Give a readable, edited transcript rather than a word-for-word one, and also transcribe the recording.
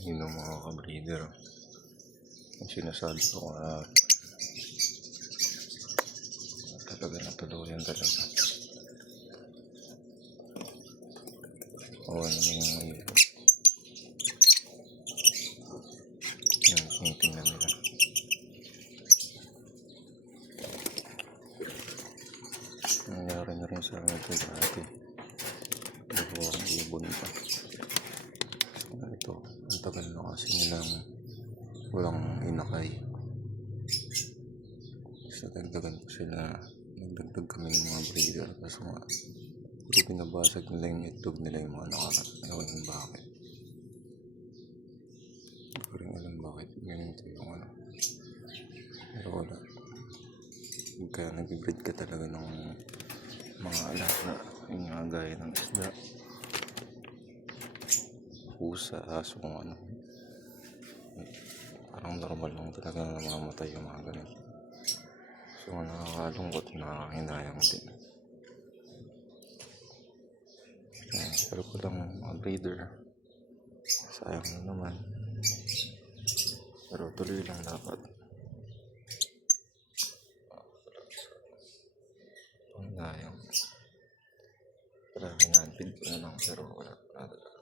Yun ang mga ka-breeder. Ang sinasabi ko talaga natuluyan talaga. Ano yung ibon. Yan, tinitingnan nila. Nangyari na rin sa amin ito dati. Ang ibon pa. Ito, ang tagal na kasi nilang walang inakay. Sa dagdagan ko sila, nagdagdag kami ng mga breeder. Kasi nga, puro pinabasag nila yung itlog nila yung mga nakarat. Ewan yung bakit. Hindi ko rin alam bakit ganito yung Pero wala. Kaya nag-breed ka talaga ng mga alaga. Yung mga gaya ng isda. Pusa, aso, kung ano. Parang normal lang talaga na mamatay yung mga ganito. So nakakalungkot, nakakahinayang din. Pero ko lang mga breeder. Sayang na naman. Pero tuloy lang dapat. Hinayang. Parang hinanpid ko na lang pero wala talaga.